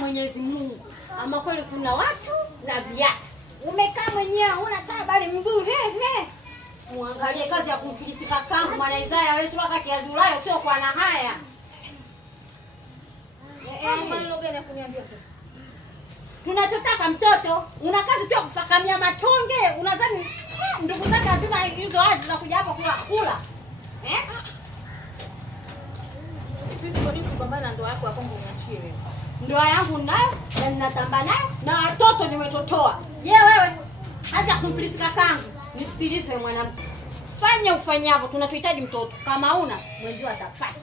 Mwenyezi Mungu. Ama kweli kuna watu na viatu. Umekaa mwenyewe unakaa bali mguu muangalie kazi ya kumfilisika kangu mwana Isaya wewe wakati ya Julai sio kwa na haya. Mbona gani kuniambia sasa? Tunachotaka mtoto, una kazi tu ya kufakamia matonge, unadhani ndugu zake hatuna hizo hadi za kuja hapa kula. Hivi kwa nini usipambane na ndoa yako hapo uniachie wewe? Ndoa yangu nayo na ninatamba nayo na watoto nimetotoa. Je, wewe hata kumfilisika kangu, nisikilize mwanamke. Fanya ufanyavyo, tunachohitaji mtoto. Kama una mwenzio atafanya.